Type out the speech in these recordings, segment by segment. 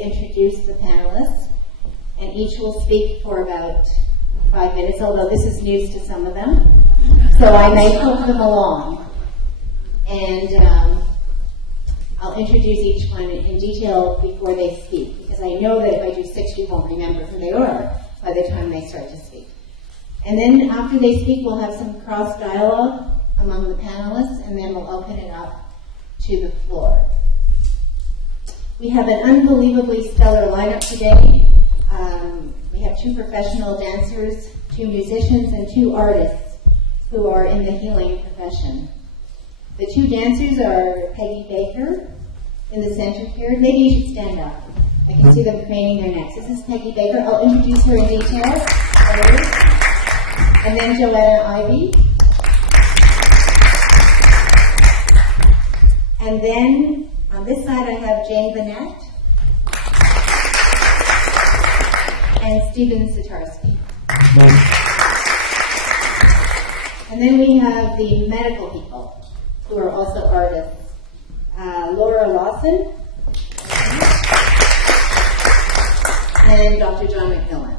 introduce the panelists, and each will speak for about 5 minutes, although this is news to some of them, so I may poke them along. And I'll introduce each one in detail before they speak, because I know that if I do 6, you won't remember who they are by the time they start to speak. And then after they speak, we'll have some cross-dialogue among the panelists, and then we'll open it up to the floor. We have an unbelievably stellar lineup today. We have 2 professional dancers, 2 musicians, and 2 artists who are in the healing profession. The 2 dancers are Peggy Baker in the center here. Maybe you should stand up. I can see them craning their necks. This is Peggy Baker. I'll introduce her in detail. And then Joanna Ivy. And then on this side I have Jane Bennett and Stephen Sitarsky. And then we have the medical people who are also artists. Laura Lawson and Dr. John McMillan.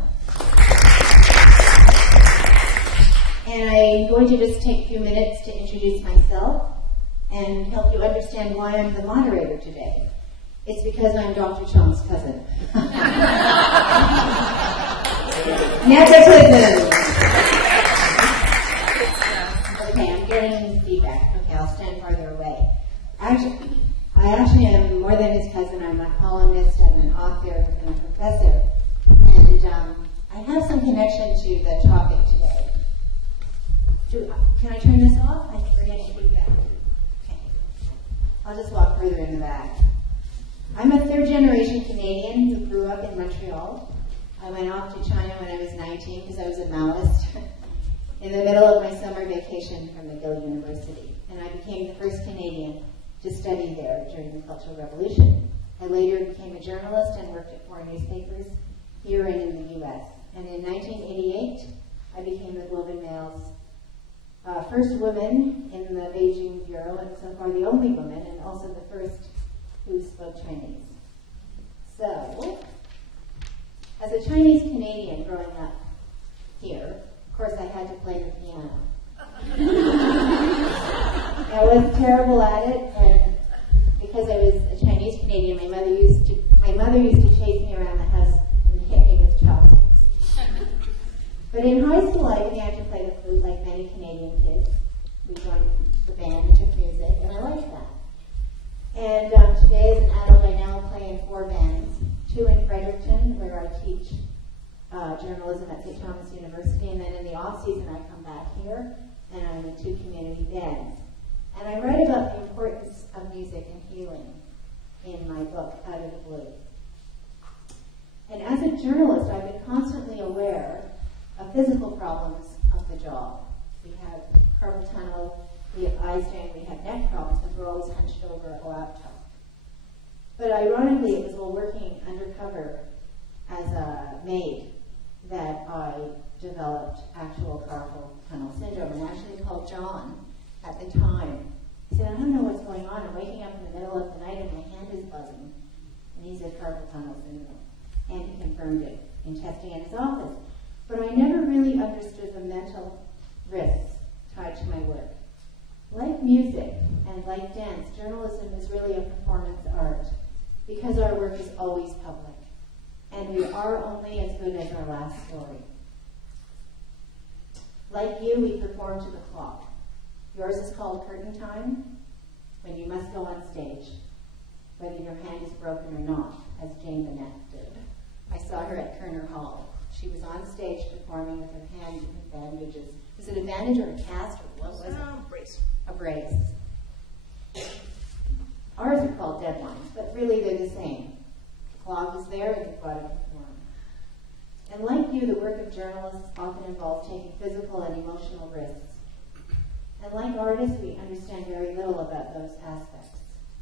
And I'm going to just take a few minutes to introduce myself and help you understand why I'm the moderator today. It's because I'm Dr. Chong's cousin. Nepotism! Okay, I'm getting feedback. Okay, I'll stand farther away. I actually am more than his cousin. I'm a columnist, I'm an author, and a professor. And I have some connection to the topic today. Can I turn this off? I think we're getting feedback. Okay. I'll just walk further in the back. I'm a 3rd-generation Canadian who grew up in Montreal. I went off to China when I was 19 because I was a Maoist in the middle of my summer vacation from McGill University. And I became the first Canadian to study there during the Cultural Revolution. I later became a journalist and worked at 4 newspapers here and in the U.S. And in 1988, I became the Globe and Mail's first woman in the Beijing Bureau, and so far the only woman, and also the first who spoke Chinese. So, as a Chinese Canadian growing up here, of course I had to play the piano. I was terrible at it, and because I was a Chinese Canadian, my mother used to chase me around the house and hit me with chopsticks. But in high school, I began to play the flute like many Canadian kids. We joined the band, we took music, and I liked that. And today, as an adult, I now play in 4 bands, 2 in Fredericton, where I teach journalism at St. Thomas University, and then in the off-season, I come back here, and I'm in 2 community bands. And I write about the importance of music and healing in my book, Out of the Blue. And as a journalist, I've been constantly aware of physical problems of the jaw. We have carpal tunnel, we have eye strain, we have neck problems because we're always hunched over a laptop. But ironically, it was while working undercover as a maid that I developed actual carpal tunnel syndrome, and actually called John at the time. He said, I don't know what's going on. I'm waking up in the middle of the night and my hand is buzzing. And he said carpal tunnel syndrome. And he confirmed it in testing at his office. But I never really understood the mental risks tied to my work. Like music and like dance, journalism is really a performance art because our work is always public. And we are only as good as our last story. Like you, we perform to the clock. Yours is called curtain time, when you must go on stage, whether your hand is broken or not, as Jane Bennett did. I saw her at Kerner Hall. She was on stage performing with her hand in bandages. Was it a bandage or a cast, or what was it? A brace. A brace. Ours are called deadlines, but really they're the same. The clock is there and you've got to perform. And like you, the work of journalists often involves taking physical and emotional risks. And like artists, we understand very little about those aspects.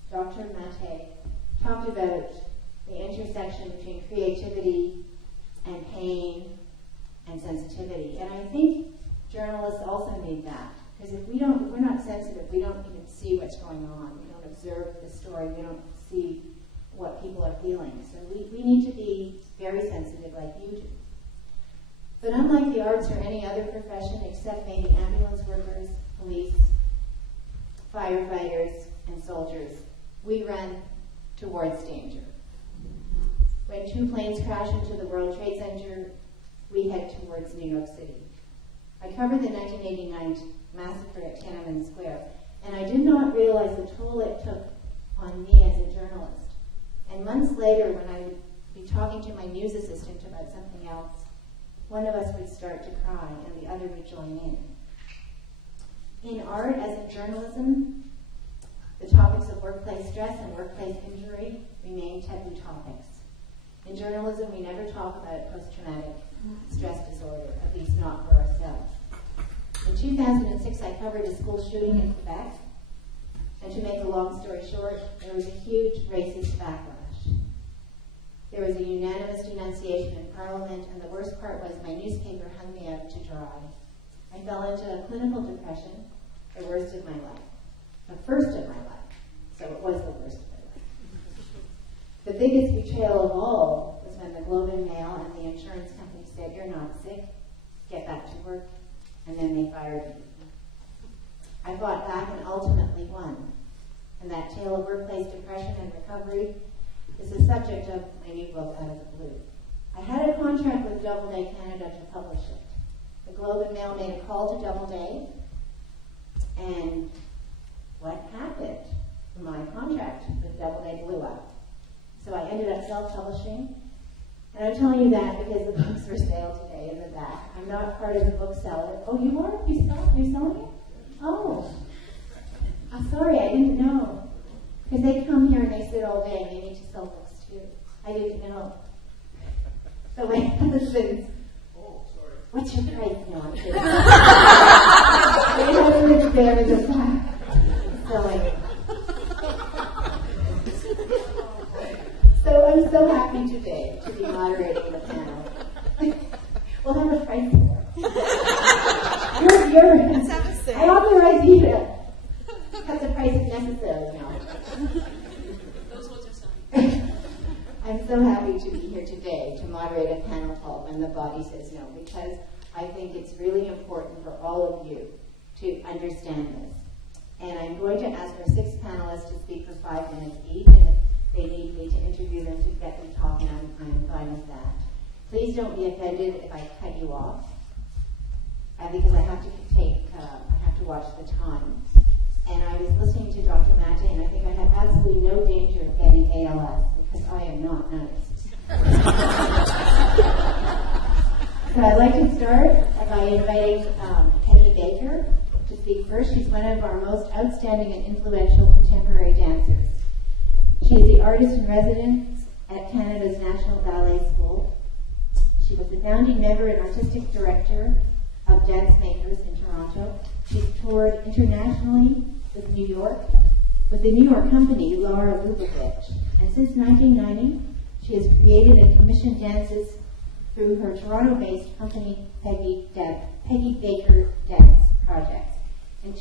Dr. Mate talked about the intersection between creativity and pain and sensitivity. And I think journalists also need that. Because if we're not sensitive, we don't even see what's going on. We don't observe the story. We don't see what people are feeling. So we need to be very sensitive like you do. But unlike the arts or any other profession except maybe ambulance workers, police, firefighters, and soldiers, we run towards danger. When 2 planes crash into the World Trade Center, we head towards New York City. I covered the 1989 massacre at Tiananmen Square, and I did not realize the toll it took on me as a journalist. And months later, when I would be talking to my news assistant about something else, one of us would start to cry and the other would join in. In art, as in journalism, the topics of workplace stress and workplace injury remain taboo topics. In journalism, we never talk about post-traumatic stress disorder, at least not for ourselves. In 2006, I covered a school shooting in Quebec, and to make a long story short, there was a huge racist backlash. There was a unanimous denunciation in Parliament, and the worst part was my newspaper hung me out to dry. I fell into a clinical depression, the worst of my life. The first of my life, so it was the worst of my life. The biggest betrayal of all was when the Globe and Mail and the insurance company said, "You're not sick, get back to work," and then they fired me. I fought back and ultimately won. And that tale of workplace depression and recovery is the subject of my new book, Out of the Blue. I had a contract with Doubleday Canada to publish it. The Globe and Mail made a call to Doubleday, and what happened? My contract with Doubleday blew up. So I ended up self-publishing. And I'm telling you that because the book's for sale today in the back. I'm not part of the bookseller. Oh, you are? You're selling it? Oh. I'm sorry, I didn't know. Because they come here and they sit all day and they need to sell books too. I didn't know. So my husband's, what's your price? No, I'm kidding. My husband's there in the back selling it. So I'm so happy today to be moderating the panel. We'll have a price for it. I authorize you to cut the price if necessary now. Those ones are selling. I'm so happy to be here today to moderate a panel called When the Body Says No, because I think it's really important for all of you to understand this. And I'm going to ask our 6 panelists to speak for 5 minutes each, and if they need me to interview them to get them talking, I'm fine with that. Please don't be offended if I cut you off, because I have to watch the time. And I was listening to Dr. Mate, and I think I have absolutely no danger of getting ALS, because I am not nice. So I'd like to start by inviting Penny Baker to speak first. She's one of our most outstanding and influential contemporary dancers. She is the artist in residence at Canada's National Ballet School. She was the founding member and artistic director of Dance Makers in Toronto. She's toured internationally with the New York company, Laura Lubavitch. And since 1990, she has created and commissioned dances through her Toronto-based company, Peggy Baker Dance Projects. In